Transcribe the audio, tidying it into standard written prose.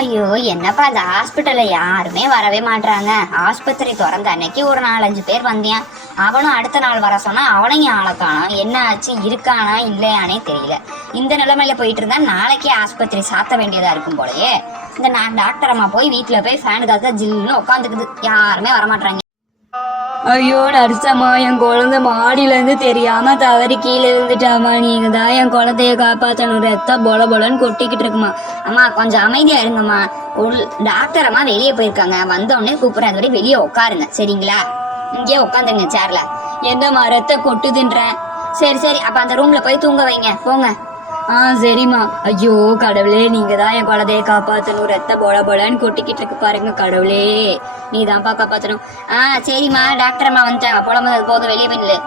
ஐயோ என்னப்பா அந்த ஹாஸ்பிட்டல்ல யாருமே வரவே மாட்றாங்க. ஆஸ்பத்திரி திறந்த அன்னைக்கு ஒரு 4-5 பேர் வந்தியான். அவனும் அடுத்த நாள் வர சொன்னா அவனையும் ஆளை காணோம். என்ன ஆச்சு, இருக்கானா இல்லையானே தெரியல. இந்த நிலைமையில போயிட்டு இருந்தா நாளைக்கே ஆஸ்பத்திரி சாத்த வேண்டியதா இருக்கும் போலயே. இந்த நான் டாக்டர் அம்மா போய் வீட்டுல போய் ஃபேனு காத்த ஜில்லுன்னு உட்காந்துக்குது. யாருமே வரமாட்டாங்க. ஐயோ நர்சம்மா, என் குழந்தை மாடியிலேருந்து தெரியாம தவறி கீழே விழுந்துட்டாமா. நீங்க தான் என் குழந்தைய காப்பாற்றணும். ரத்தம் பொல பொலன்னு கொட்டிக்கிட்டு இருக்குமா. அம்மா கொஞ்சம் அமைதியா இருங்கம்மா. டாக்டர் அம்மா வெளியே போயிருக்காங்க. வந்தோடனே கூப்பிடுறேன். அது வெளியே உட்காருங்க சரிங்களா? இங்கேயே உட்காந்துங்க சேர்ல. என்னம்மா ரத்தம் கொட்டுதுன்றேன். சரி சரி, அப்ப அந்த ரூம்ல போய் தூங்க வைங்க போங்க. சரிம்மா. ஐயோ கடவுளே, நீங்க தான் என் குழந்தைய காப்பாற்றணும். ரத்த பொல பொலன்னு கொட்டிக்கிட்டு இருக்கு பாருங்க. கடவுளே நீ தான்ப்பா காப்பாற்றணும். சரிம்மா, டாக்டர் அம்மா வந்துட்டாங்க. புலம்புறது போதும், வெளியே போய் நில்லு.